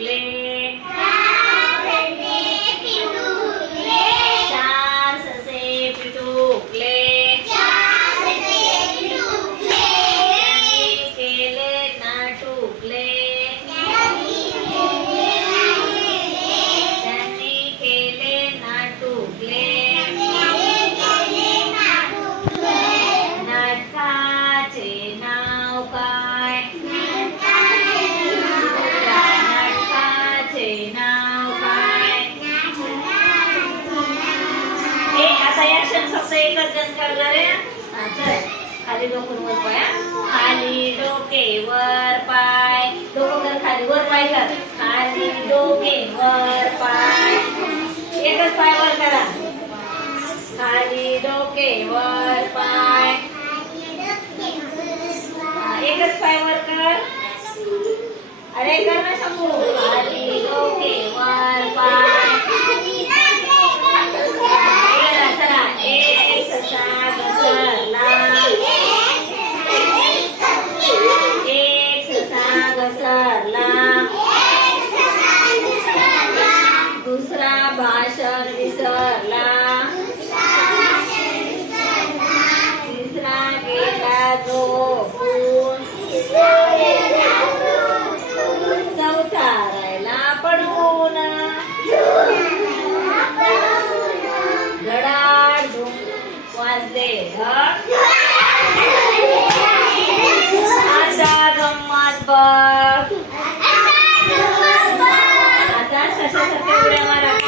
play फक्त एकच जण करणार आहे. खाली डोकून वर पाय खाली डोके वर पाय. डोकं कर खाली वर पाय कर. खाली डोके वर पाय. एकच पाय वर करा. खाली डोके वर पाय. एकच पाय वर कर. अरे कर ना शंभू. भाषण विसरला. तिसरा गेला झोपून चौथा राहिला पडून. धूम वाजले हट आता गंमत बघ. आता सशासारख्या उड्या मारा?